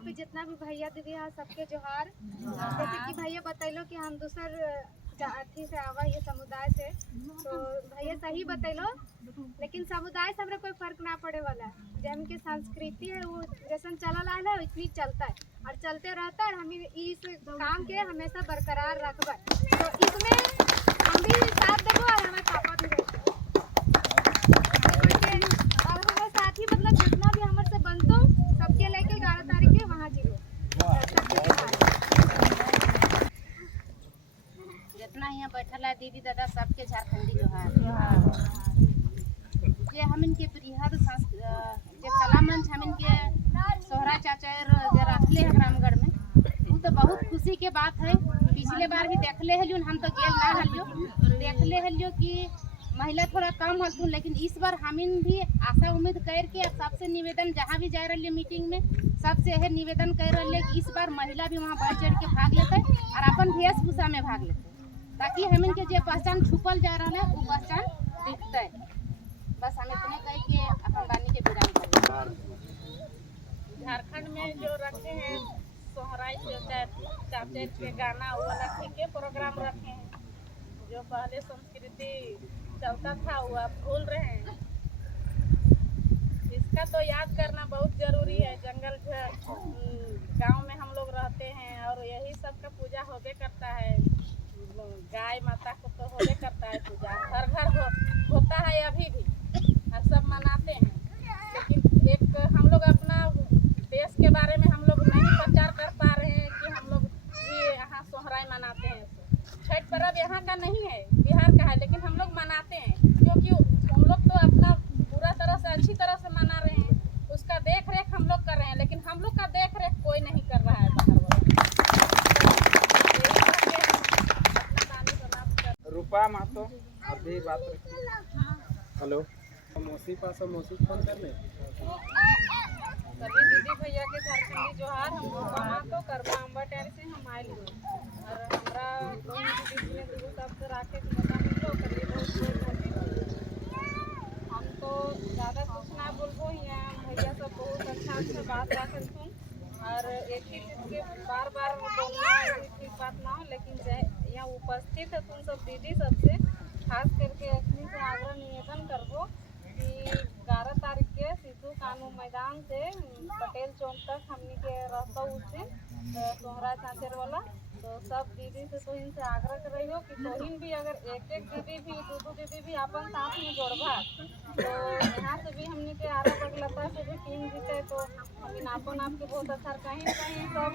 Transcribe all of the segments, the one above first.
पे जितना भी भैया दीदी है सबके जोहार। जैसे कि भैया बतैलो कि हम दूसर अथी से आवा ये समुदाय से, तो भैया सही बतैलो, लेकिन समुदाय से हमरा कोई फर्क ना पड़े वाला है। जो हमके संस्कृति है वो जैसन चलल आयल है इतनी चलता है और चलते रहता है। हम इस काम के हमेशा बरकरार रखबे, तो इसमें हम भी साथ देबो और हमारे पापा भी रहते और हमारे साथी मतलब जितना भी हमारे से बनतो सबके लेके 11 तारीख के वहाँ जीवो। जितना यहाँ बैठल है दीदी दादा सबके झारखंडी जोहार। जे हम इनके बृहद जे कला मंच हम इनके सोहरा चाचा जे रखले है रामगढ़ में, वो तो बहुत खुशी के बात है। पिछले बार भी देखले हलियो, हम तो गेल ना हलियो, देखले हलियो कि महिला थोड़ा कम हलथुन, लेकिन इस बार हमिन भी आशा उम्मीद करके सबसे निवेदन जहाँ भी जा रही मीटिंग में सबसे यह निवेदन कर रही कि इस बार महिला भी वहाँ बढ़ चढ़ के भाग लेते और अपन वेशभूषा में भाग लेते, ताकि हमिन के जो पहचान छुपल जा रहा है वो पहचान दिखते। बस हम इतने कह के अपन वाणी के विराम करें। झारखंड में जो रखे हैं सोहराई चाचे के गाना वो रखे के प्रोग्राम रखे हैं। जो पहले संस्कृति चलता था वो अब भूल रहे हैं। इसका तो याद करना बहुत जरूरी है। जंगल गांव में हम लोग रहते हैं और यही सब का पूजा होबे करता है। गाय माता को तो होबे करता है पूजा, घर घर होता है अभी भी और सब मनाते हैं। लेकिन एक हम लोग अपना देश के बारे में हम लोग नहीं प्रचार कर पा रहे हैं कि हम लोग भी यहाँ सोहराई मनाते हैं। छठ पर्व यहाँ का नहीं है, बिहार का है, लेकिन हम लोग मनाते हैं क्योंकि हम लोग तो अपना पूरा तरह से अच्छी तरह से मना रहे हैं। उसका देख रेख हम लोग कर रहे हैं, लेकिन हम लोग का देख रेख कोई नहीं कर रहा है बाहर वाला। रूपा महतो अभी बात हेलो मौसी पास मौसी फोन कर ले। सभी दीदी भैया के झारखंडी जोहार। हम रूपा महतो करबा अम्बटेर से हम आए और हमरा दीदी ने दूर शब्द राखे के बता मिलो करिए बहुत बहुत धन्यवाद। हम तो ज़्यादा कुछ ना बोलबो, यहाँ भैया सब बहुत अच्छा बात रखल थून और एक ही चीज़ के बार बार बोलना ठीक बात ना हो, लेकिन यहाँ उपस्थित है तुम सब दीदी सबसे खास करके अखनी से आग्रह निवेदन करबो कि 11 तारीख के सिद्धू कानू मैदान से पटेल चौक तक हमनी के रहता उस दिन सोहरा चाचर वाला। तो सब दीदी से तो इनसे आग्रह कर रही हो कि तोहिन भी अगर एक एक दीदी भी दो दीदी भी अपन साथ में जोड़बा तो यहाँ से भी हमनी के आरा बगलता से भी टीम जीते। तो हम अपन आपके बहुत अच्छा कहीं न कहीं सब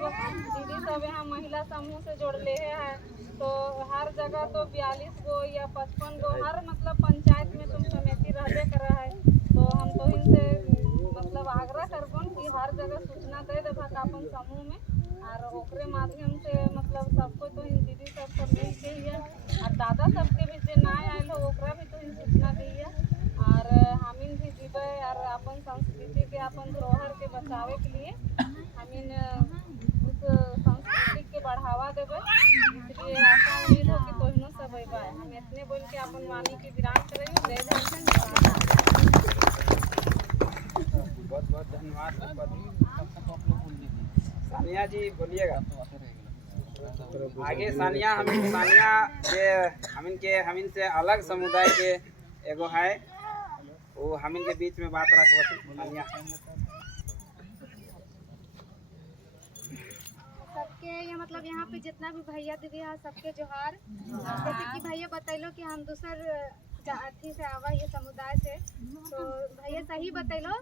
दीदी सब यहाँ महिला समूह से जोड़ ले है। तो हर जगह तो 42 गो या 55 गो हर मतलब पंचायत में तुम समिति रहबे कर रहा है। तो हम तो इनसे मतलब आग्रह करबन कि हर जगह सूचना दे देबा अपन समूह में और ओकरे माध्यम से मतलब सबको तो इन दीदी सब मिल के ही और दादा सबके भी जो ना आयल हो ओकरा भी तो इन सूचना दी और हमिन भी जीवे और अपन संस्कृति के अपन धरोहर के बचावे के लिए हमिन उस संस्कृति के बढ़ावा देवे। इसलिए आशा उम्मीद हो कि तोहिनो सब अबा। हम इतने बोल के अपन वाणी के विराम करें। जय झारखंड। बहुत बहुत धन्यवाद। सानिया जी बोलिएगा आगे। सानिया हमिन से अलग समुदाय के एगो है, वो हमिन के बीच में बात रखबती। सानिया सबके ये मतलब यहाँ पे जितना भी भैया दीदी है सबके जोहार। जैसे कि भैया बतैलो कि हम दूसर अथी से आवा ये समुदाय से, तो भैया सही बतैलो,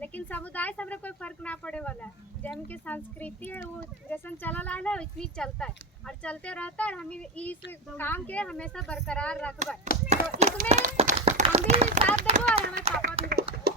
लेकिन समुदाय से हमरा कोई फर्क ना पड़े वाला है। जो हमके संस्कृति है वो जैसन चलल आयल है इतनी चलता है और चलते रहता है। हम इस काम के हमेशा बरकरार रखबे, तो इसमें हम भी साथ देबो और हमारे पापा भी रहते।